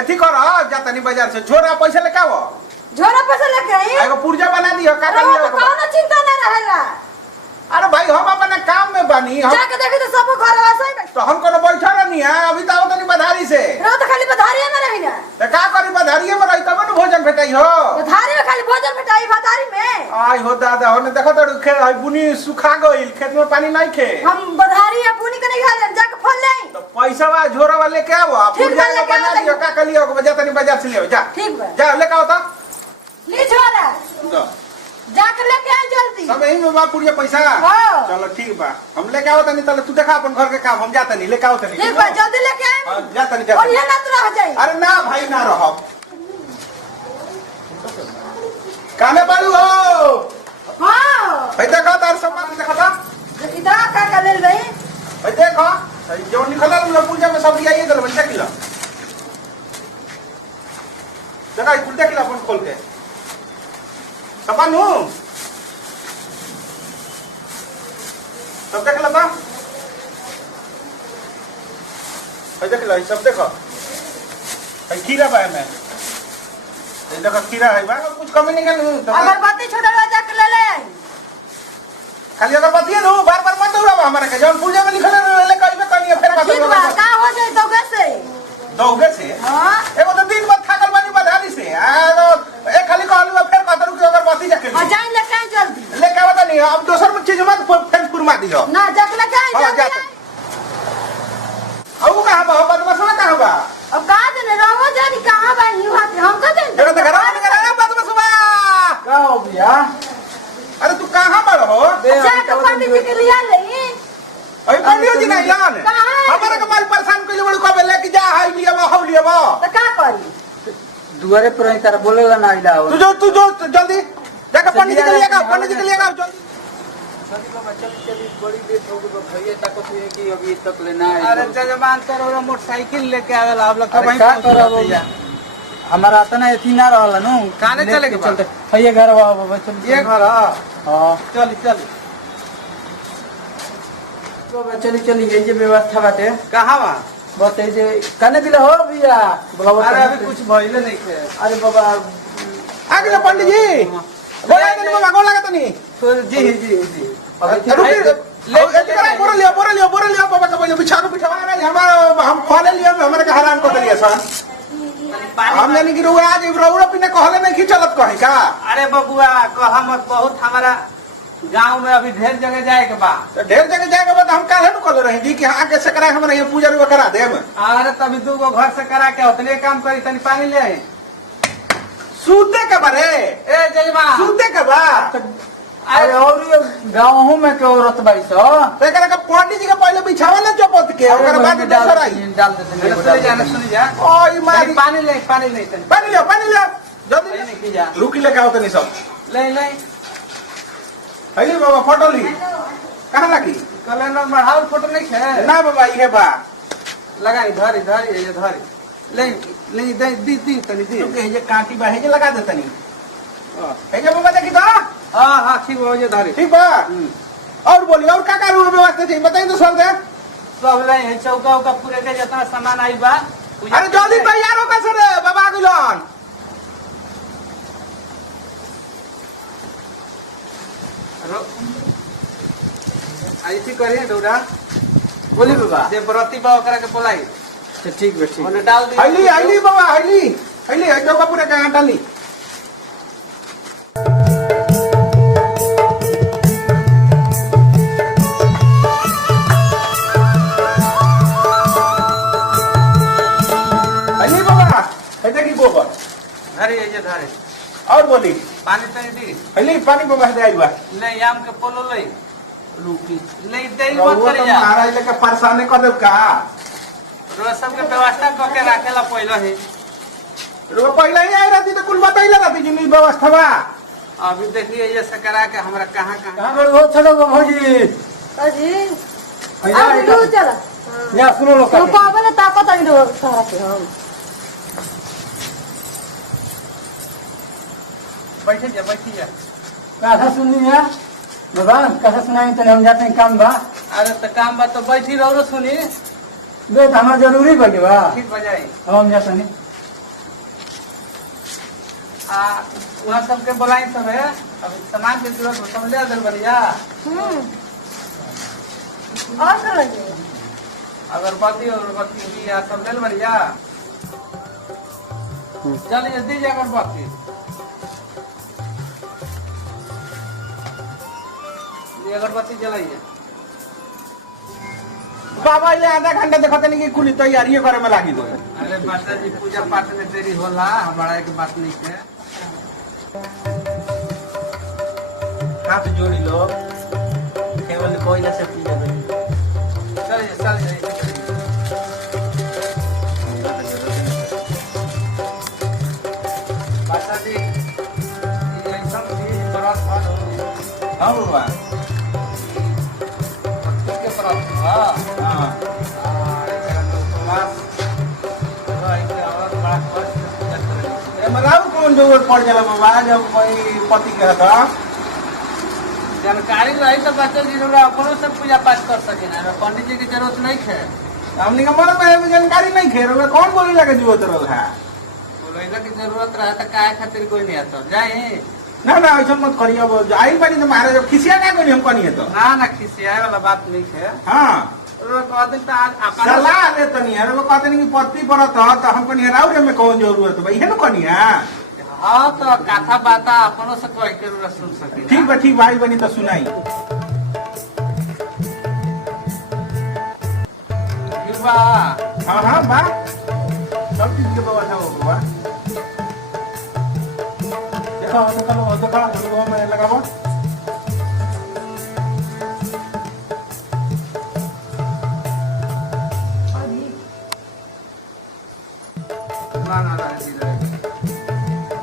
एथी कर जातनी बाजार से झोरा पैसा लेके आवो। झोरा पैसा लेके आई एगो पुर्जा बना दियो का अरे वो तो कौनो चिंता ना रहेला। अरे भाई हम अपने काम में बनी हम जाके देखे तो सब घर वासे तो हम कोनो बैठा नहीं है अभी तो आवतनी बधारी से। रो तो खाली बधारी में रही ना तो का करी बधारी में रही तब न भोजन भेटाई हो। बधारी में खाली भोजन भेटाई बधारी में आई हो दादा होने देखो तो खेत बुनी सुखा गइल खेत में पानी नहीं खे। हम बधारी या बुनी के नहीं खा जाके फल ले तो पैसा वा झोरा वाले के आवो पुर्जा के बना दियो का कलियो के जातनी बाजार से ले जा। ठीक बा जा लेके आओ तो ले झोरा जाके लेके आ जल्दी सब यही में बा पुरिया पैसा। हां चलो ठीक बा हम लेके आओ तनी तले तू देखा अपन घर के काम हम जाता नहीं लेके आओ तनी ठीक बा जल्दी लेके आ जाता नहीं और ये ना तो रह जाई। अरे ना भाई ना रहो काने बालू हो। हां भाई देखो तार सामान देखा था इधर का ले रही भाई देखो जो निकला हम पूजा में सब आइए गल बच्चा किलो देखा कुल देख ला अपन खोल के सामान हो सब देख ला बा भाई देख ला सब देखो भाई खीरा बा में ये देखो खीरा है बा कुछ कमी नहीं कर अगरबत्ती छोटा जाके ले ले खाली अगरबत्ती है नो बार बार मत दौड़ावा हमारे के जब पूजा में लिखल ले कहीं में कहीं फिर बात ठीक बा का हो जाए दौगे से हां एगो तो दिन भर थाकल बानी बधारी से ए खाली कहलू फिर कतरू के अगरबत्ती जाके आ जाए लेके आ जल्दी लेके आवत नहीं अब दोसर में चीज मत फेंस पुरमा दियो ना जाके लेके आ जल्दी अब कहां बा बदमाशवा कहां बा अब का देने रहो जानी कहां बा यूं हाथ हम का देने एगो तो घर में करा बदमाशवा का हो भैया अरे तू कहां बा हो जाके पंडित जी के लिया ले अई पंडित जी नहीं जान हमारे के माल परेशान कइले बड़ू कबे लेके जा हाई लिया बा हो लिया बा तो का करी दुआरे पर ही तारा बोलेला ना आइला हो तू जो जल्दी जाके पंडित जी के लिए पंडित जी के लिए जल्दी सभी बाबा चली बड़ी लेट हो गई भैया तक तो है कि अभी तक लेना है। अरे जजमान तो मोटरसाइकिल लेके आवेला अब लोग क्या करब हमारा तना एथी ना रहला नु काने चले के चलते भैया घर बाबा चल ये घर हां चल चल तो चली चली ये जे व्यवस्था बाटे कहां बा बते जे कने दिले हो भैया बुलाओ अरे अभी कुछ भइले नहीं थे। अरे बाबा आगे पंडित जी बोला तनी बाबा गोला का तनी तो जी जी जी बोरा लियो बाबा का पहले बिछानो बिछवा रहे हम खोले लियो हमारे के हैरान कर दिया सन हमने नहीं गिरो आज इब्राहिम पिने कहले नहीं कि चलत कहीं का। अरे बबुआ कहा मत बहुत हमारा गांव में अभी ढेर जगह जाए के बा तो ढेर जगह जाएगा बाद हम काहे न कल रही जी कि हां कैसे कराए हमारे यहाँ पूजा रुआ करा देम। अरे तभी दू गो घर से करा के उतने काम करी तनी पानी ले आई सूते के बारे ए जजमान सूते के बा अरे और ये गांव में के औरत बाई सो तो एकरा का पंडित जी के पहले बिछावा ना चपत के ओकर बाद दूसरा आई डाल देते सुनी जा सुनी जा ओई मारी पानी ले तनी पानी लियो जल्दी नहीं की जा लुकी लेके आओ तनी सब ले ले अरे बाबा फोटो ली कहां लगी कल ना बढ़ाओ फोटो नहीं है ना बाबा ये बा लगाई धरी धरी ये धरी ले ले दे दी तनी दी क्योंकि ये कांटी बा है जे लगा दे तनी है जे बाबा देखी तो हां हां ठीक हो ये धरी ठीक बा और बोली और का रूम व्यवस्था चाहिए बताइए तो सर दे सब ले है चौका का पूरे के जितना सामान आई बा अरे जल्दी तैयार हो कैसे रे बाबा गुलान ऐसी करिए डोरा बोली बाबा जे बरती बा ओकरा के बोलाई तो ठीक बे ठीक ओने डाल दी हईली बाबा हईली है चौका पूरे का आटा ली हईली बाबा है देखी गोबर धरी ये धरी और बोली पानी तनी दी हईली पानी बाबा दे आईबा ले आम के पोलो ले रुकी ले दे मत वो करे तो जा महाराज लेके परेशान कर दे का रोज सब के व्यवस्था क के राखेला पहले ही रो पहले ही आई रहती तो कुल बताइला रहती जिनी व्यवस्था बा अभी देखिए ये से करा के हमरा कहां कहां कहां गए हो चलो भौजी अजी भैया अब लो चला या सुनो लोग तो पावले ताकत आई रो सारा के हम बैठे जा कथा सुननी है बाबा कथा सुनाई तो हम जाते हैं काम बा अरे तो काम बात तो बैठी रहो सुनी बे हमारा जरूरी बटे बा ठीक बजाई हम जाते नहीं वहाँ सबके बोलाई सब है अभी सामान के जरूरत हो समझ दिल बढ़िया और कर लगे अगरबत्ती अगरबत्ती भी या सब दिल बढ़िया चलिए दीजिए अगरबत्ती ये अगरबत्ती जलाइए बाबा ये आधा घंटा देखते नहीं कि कुल तैयारी करे में लागी गए। अरे माता जी पूजा पाठ में देरी होला हमारा एक बात नहीं है हाथ जोड़ी लो केवल कोयला से पूजा करें। चलिए चलिए माता जी ये सब चीज बरात भालो हाँ बाबा के बरात हाँ हाँ राव कौन जरूरत पड़ जाला बाबा जब कोई पति के था जानकारी रही तो बच्चा जी लोग अपनों से पूजा पाठ कर सके ना पंडित जी की जरूरत नहीं है हमने का मन में जानकारी नहीं खेर में कौन बोली लगे जरूरत रहा है बोलेगा की जरूरत रहा तो काय खातिर कोई नहीं आता जाए ना ना ऐसा मत करिए अब आई बनी तो महाराज खिसिया ना कोई हम कनिए तो ना खिसियाए वाला बात नहीं है हाँ कहते तो आज अपन सलाह दे तो नहीं है वो कहते नहीं कि पति परत है तो हम कनिए राव में कौन जरूरत है इहे न कनिए हाँ तो कथा बाता अपनों से कोई के सुन सके ठीक भाई बनी तो सुनाई बा हाँ बा सब चीज के व्यवस्था हो बाबा देखो मैं लगाबो ना जी रहेगा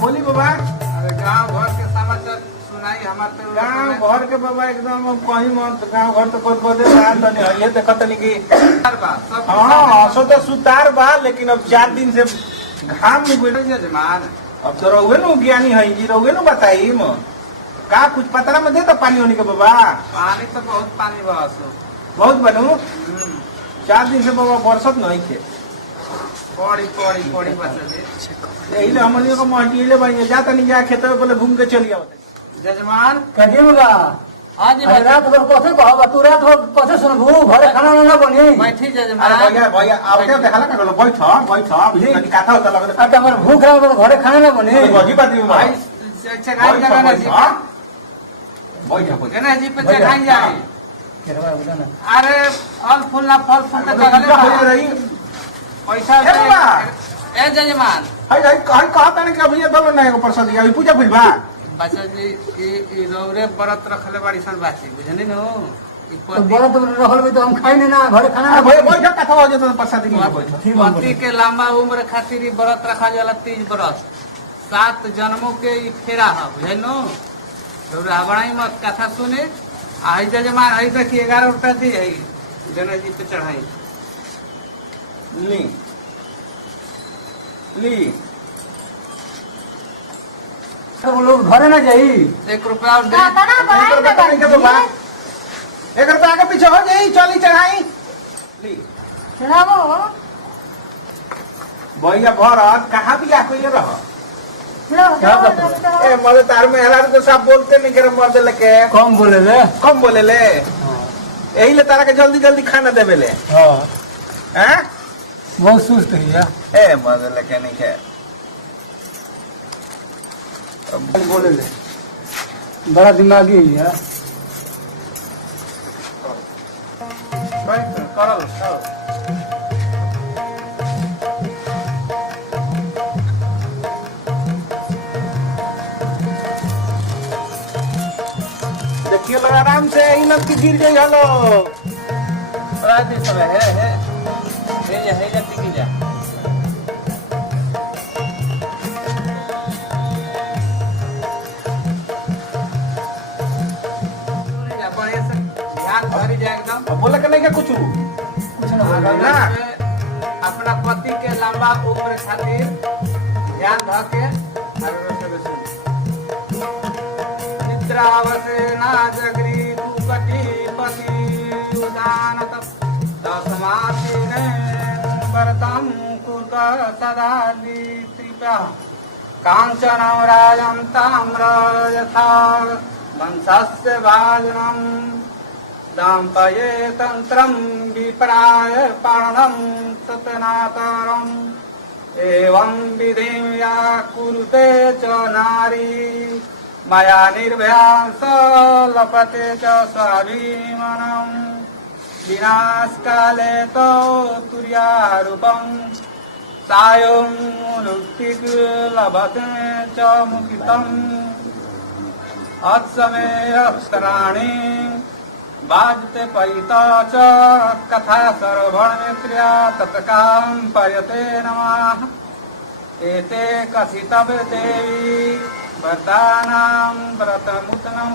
बोली बाबा अरे गांव घर के समाचार सुनाई हमारे तो गाँव घर के बाबा एकदम कहीं मत गाँव घर तो कोई बोले ये देखत नहीं कि हाँ सो तो सुतार बा लेकिन अब 4 दिन से घाम में कोई जजमान अब तो रहुए न ज्ञानी है जी रहुए न बताई का कुछ पतरा में दे तो पानी होने के बाबा पानी तो बहुत पानी बस बहुत बनू 4 दिन से बाबा बरसत नहीं थे पड़ी बस यही हमने को मटिले बन जाता नहीं जा खेत में बोले घूम के चली आओ जजमान कजी होगा हाँ जी रात भर कथे कहबा तू रात भर कथे सुनबू घरे खाना ना बनी बैठी जजमान भैया आवते देखला का बोलो बैठ कनी कथा होता लगे अरे हमर भूख रहा घरे खाना ना बनी गजी बात में भाई चढ़ाई जगह जी बैठ गणेश जी पे चढ़ाई जाए केरवा बुझा ना अरे फल फूल तो जगह रही पैसा ए बाबा! ए जजमान हाय कहता नहीं कि भैया दलो ना एगो प्रसाद दिया पूजा भइल बा बच्चा जी ई रौरे व्रत रखले बाड़ी सन बाची बुझनी न तो बड़ा तो रहल में तो हम खाई ना घरे खाना ना भैया बैठ कथा हो जतो प्रसाद नहीं बैठ पति के लंबा उम्र खातिर ई व्रत रखा जाला 30 व्रत 7 जन्मों के ई फेरा है बुझनो रौरा बड़ाई मत कथा सुने आई जजमान आई देखिए 11 रुपया दी है गणेश जी पे चढ़ाई ली तो वो लोग घरे ना जाई 1 रुपया और दे दादा बढ़ाई में बाबा 1 रुपया आगे पीछे हो जाई चली चढ़ाई ली चढ़ावो भैया भरत कहाँ बिया कोई रह लो ए मरे तार में हला तो सब बोलते नहीं करे मर देले के कम बोले ले कम बोले ले यही ले तारा के जल्दी जल्दी खाना देवे ले हां हैं बहुत सुस्त है ए मर देले के नहीं के बोले ले बड़ा दिमागी है करल देखिए लोग आराम से इन की गिर गई हलो रात सब है हे जा टिकी जा बढ़िया से ध्यान धरी जाए एकदम अब बोला के नहीं क्या कुछ ना अपना पति के लंबा उम्र खातिर ध्यान धर के वीरावसेना जगरी कुपतिपति उदानत तस्मासीने व्रतं कुर्त सदा लित्रिप्या काञ्चनं राजं ताम्र यथा वंशस्य भाजनं दाम्पये तन्त्रं विप्राय पाणनं ततनातरम् एवं विधिं या कुरुते च नारी मया निर्भयांस लपते च स्वाभिमानम् विनाशकाले तो तुर्यारूपम् सायं मुक्तिक लभते च मुखितम् अत्समे अक्षराणि बाजते पयिता च कथा सर्वणमित्र्या तत्कां पर्यते नमः एते कथितव देवी व्रतानां व्रतमुतनं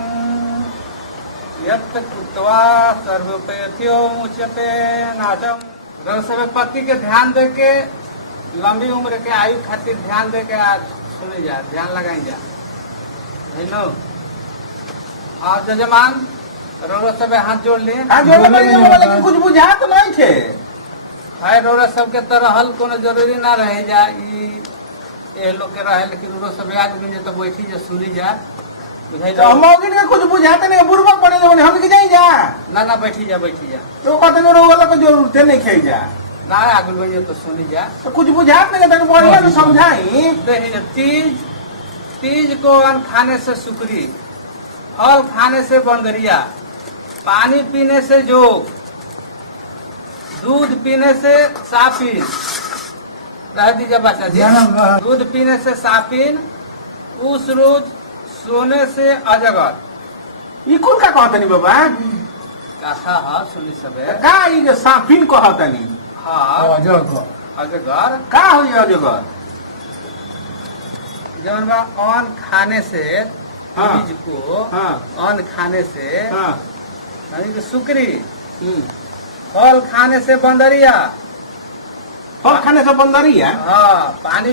यत् कृत्वा सर्वपेथ्यो मुच्यते नाचम। अगर सब पति के ध्यान दे के लंबी उम्र के आयु खातिर ध्यान दे के आज सुने जा, ध्यान लगाई जा, है नो। और जजमान रोरा सब हाथ जोड़ लिए, हाथ जोड़ लिए, कुछ बुझात नहीं थे। है रोरा सब के तो रहल कोनो जरूरी ना रहे जा, ये लोग के रहे, लेकिन रोरा सब आगे में तो बैठी जा, सुनी जा, बुझाई जा। हम औगिन के कुछ बुझाते नहीं, बुरबक पड़े जो हम के जाई जा। ना बैठी जा, बैठी जा। तो कहते ने रो वाला को जरूरत नहीं खाई जा। ना आगे में तो सुनी जा। तो कुछ बुझात नहीं तने बढ़िया तो समझाई। देखिए तीज को अन्न खाने से सुकरी, फल खाने से बंदरिया, पानी पीने से जोग, दूध पीने से सापिन, रह दीजिए बच्चा जी, दूध पीने से सापिन, उस रोज सोने से अजगर। ई कुल का कहता नहीं बाबा? कथा है सुनी सबे। का ई सापिन कहता नहीं? हाँ अजगर का हो ये अजगर? जब अन्न खाने से हाँ। तीज को हाँ। अन्न खाने से हाँ। सुकरी, फल खाने से बंदरिया, फल खाने से बंदरिया। हाँ पानी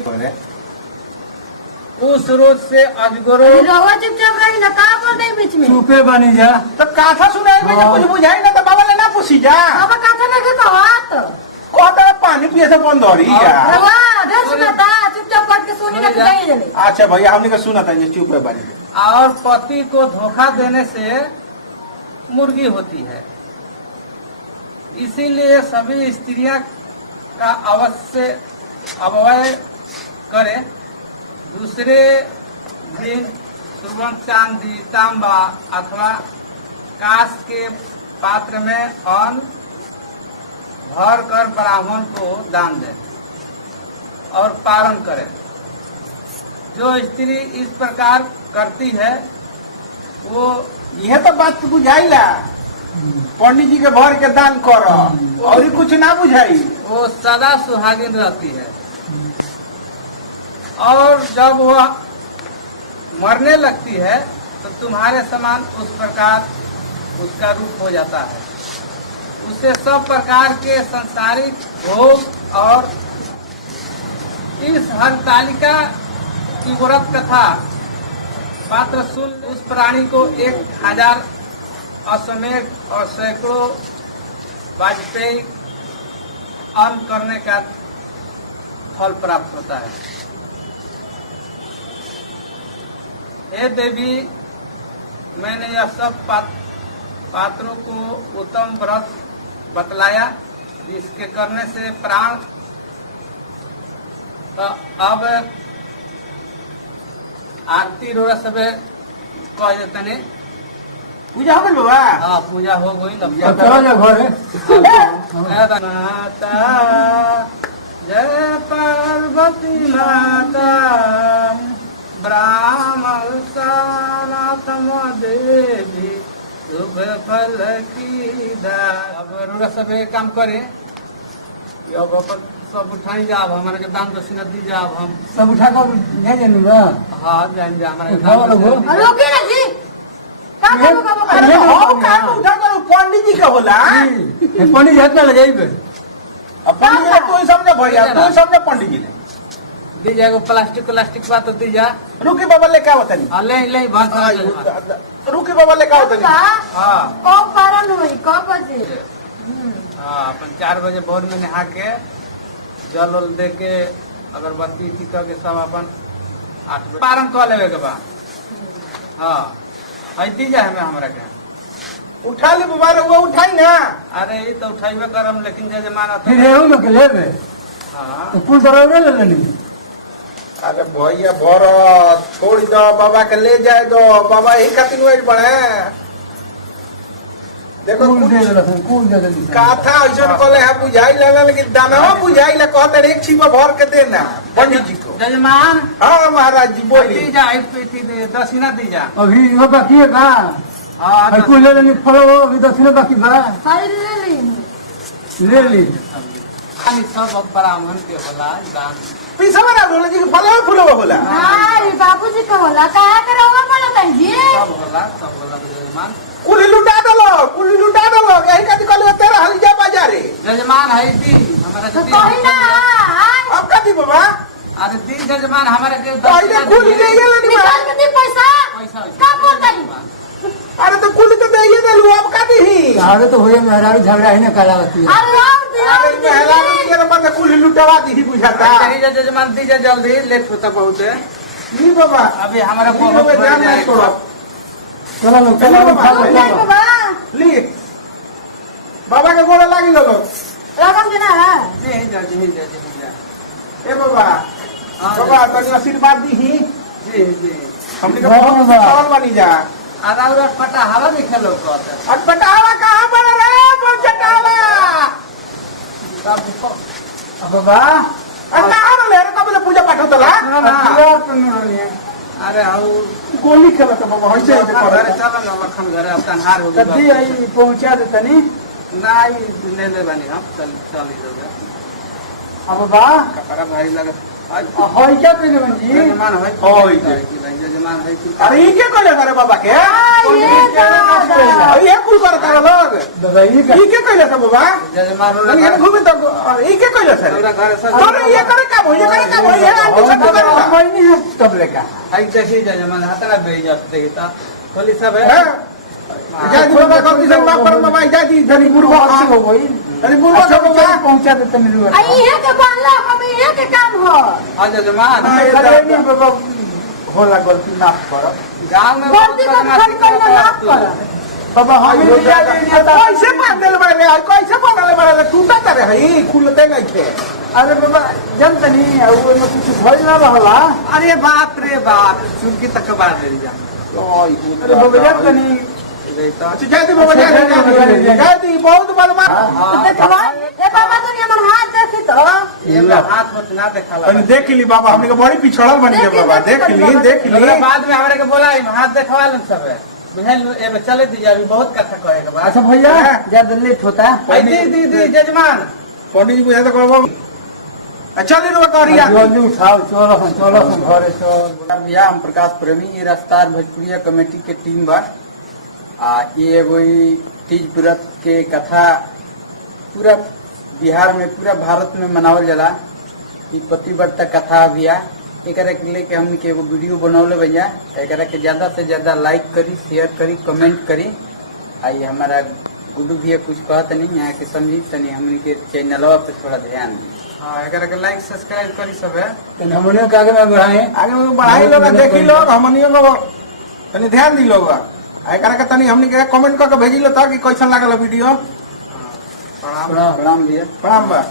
उस रोज से अजगरो। रहुआ चुपचाप रही ना, का बोल रही बीच में? चुपे बनी जा। तो काथा सुनाई में कुछ बुझाई ना तो बाबा ले ना पूछी जा। अब काथा ना के कहत कहता है पानी पिए से बंदरिया। रहुआ रे सुनता, चुपचाप पढ़ के सुनी ना तो जाई जले। अच्छा भैया हमने का सुना था, ये चुप है बारी। और पति को धोखा देने से मुर्गी होती है, इसीलिए सभी स्त्रियां का अवश्य अवय करे। दूसरे दिन सुवर्ण चांदी तांबा अथवा कांच के पात्र में अन्न भर कर ब्राह्मण को दान दे और पारण करे। जो स्त्री इस प्रकार करती है वो यह तो बात बुझाईला, पंडित जी के भर के दान करो और कुछ ना बुझाई। वो सदा सुहागिन रहती है, और जब वह मरने लगती है तो तुम्हारे समान उस प्रकार उसका रूप हो जाता है। उसे सब प्रकार के संसारिक भोग और इस हरतालिका की व्रत कथा पात्र सुन। उस प्राणी को 1000 अश्वमेध और सैकड़ों वाजपेयी अन्न करने का फल प्राप्त होता है। हे देवी, मैंने यह सब पात्रों को उत्तम व्रत बतलाया जिसके करने से प्राण। तो अब आरती रोड़ा सब कह देते ने। पूजा हो गई बाबा? हाँ पूजा हो गई। माता जय पार्वती माता, ब्राह्मण सनातन देवी, शुभ फल की दान। अब रोड़ा सब एक काम करे, अब अपन सब उठाई जाब, हमारे के दान दक्षिणा दी जाब। हम सब उठा कर ले जाएंगे। हाँ जान जा हमारे के उठाओ दान लोगो। दक्षिणा दी रोके ना जी, का कबो कबो अरे कर। हो का उठा कर पंडित जी का होला। पंडित जी हाथ में ले जाइए। अब पंडित जी तू ही समझ भैया, तू ही समझ पंडित जी ने। दी जाएगा प्लास्टिक बात तो दी जा। रुकी बाबा ले क्या होता नहीं। ले भर रुकी बाबा लेके आओ तनी हाँ कब पारण हुई कब बजे हाँ अपन 4 बजे भोर में नहा के जल उल दे के अगरबत्ती उठी के सब अपन 8 बजे पारण कह लेवे के बा। हाँ ऐती जा हमें हमरा के उठा ले बाबा रे वो उठाई ना। अरे ये तो उठाइबे करम लेकिन जजमान फिर एहू में के लेबे हाँ तो कुल दरौरे ले लेनी। अरे भैया भरत छोड़ दो बाबा के ले जाए दो बाबा यही खातिर वेट बढ़े देखो कुल दे देलसन कुल दे देली काथा ऐसा कहले है बुझाई लेना लेकिन दानवा बुझाई ले कहते एक छिपा भर के देना पंडित जी को। जजमान हाँ महाराज जी बोली दी जा दक्षिणा दी जा। अभी वो बाकी है का हाँ और कुल ले लेनी फलो अभी दक्षिण बाकी बा सारी ले ली ले ली। खाली सब ब्राह्मण के होला दान पैसा वाला बोले जी फलो फूलो बोला हां बाबूजी का होला काहे करे होगा बोलत जी सब होला जजमान। कुली लुटा दलो यही खातिर कहले तेरा हलिया बाजारे जजमान है दी हमारा तो दी। कहीं ना हां अब कथी बाबा अरे दी जजमान हमारे के पहले कुल ले गेल नी निकाल के दी पैसा पैसा का बोलतई अरे तो कुल तो दे देलू अब कथी ही आगे तो होए मेहरारू झगड़ा ही ना करा होती है। अरे और दी अरे मेहरारू के मतलब कुल लुटवा दी बुझाता जजमान दी जा जल्दी लेट होता बहुत है। नी बाबा अभी हमारा नी बाबा ध्यान नहीं छोड़ो चलो लोग चलो लोग चलो नहीं चलो। बाबा ली बाबा के गोड़ा लागी लो लगन के ना यही जा यही जा यही जा। ए बाबा हाँ, बाबा तनी आशीर्वाद दी ही जी जी हमने के बाबा। बहुत सरल बनी जा आधा उड़ा पटा हवा में खेलो कहते अटपटावा कहां बना रे पहुंचटावा बाबा कहां रे रे कबले पूजा पाठ होतला अरे आओ गोली खेलत बाबा होइसे घरे करे चलो ना लखन घरे अब तनहार हो कदी गई आई पहुंचा दे तनी नहीं ले ले बनी हम चल चल इधर अब बाबा कपड़ा भारी लगे होई क्या पे जी जजमान है होई जजमान है अरे ई के कहले करे बाबा के ये दादा ये कुल करता लोग दादा ये का ई के कहले था बाबा जजमान तनी ये घूमे तो ई के कहले था पूरा घर सब तोरे ये करे काम ये करे काम ये आंटी छट करे कोई नहीं है तब लेका आई देखी जजमान हतरा बेई जात देखता खोली सब है जादी बाबा गलती से माफ कर बाबा जादी धनी बुढ़वा हो गई धनी बुढ़वा अच्छा सब बाबा पहुंचा दे तनी रुआ आई है के बांधला हम ये के काम हो हाँ जजमान अरे नहीं बाबा होला गलती माफ करो गांव में गलती का खन कर माफ कर बाबा हम ही लिया लिया कैसे बांधले बारे कैसे बांधले बारे टूटा करे हई खुलते नहीं थे अरे बाबा जनता नहीं वो में कुछ भइल ना रहला अरे बाप रे बाप चुनकी तक बार दे जा अरे बाबा जनता नहीं अच्छा जादी बाबा जादी बहुत बदमाश देखवा ए बाबा तो हमर हाथ देखी तो ये हाथ मत ना देखाला तनी देख ली बाबा हमने के बड़ी पिछड़ल बन गए बाबा देख ली बाद में हमारे के बोला हाथ देखवा लेन सब है बुझल ए चले दीजिए अभी बहुत कथा कहे के बाद अच्छा भैया ज्यादा लेट होता आई दी जजमान पंडित जी बुझा तो कहबो चल रे करिया जल्दी उठाओ चलो घरे चल भैया हम प्रकाश प्रेमी ये रफ्तार भोजपुरिया कमेटी के टीम बा ये एगो तीज व्रत के कथा पूरा बिहार में पूरा भारत में मनावल जाला ई प्रतिव्रत कथा भैया एकरा के लेके हमने के एगो वीडियो बनौले भैया एकरा के ज्यादा से ज्यादा लाइक करी शेयर करी कमेंट करी आई हमारा गुड्डू भैया कुछ कहत नहीं यहाँ के समझी तनी हमने के चैनलवा पे थोड़ा ध्यान दी हाँ एकरा के लाइक सब्सक्राइब करी सब है तनी हमने के आगे में बढ़ाए आगे में बढ़ाई लोग देखी लोग हमनियो को तनी ध्यान दी लोग एकरा के तनी हमनी के कमेंट करके भेजी लो ताकि कैसन लागल वीडियो प्रणाम भैया प्रणाम बा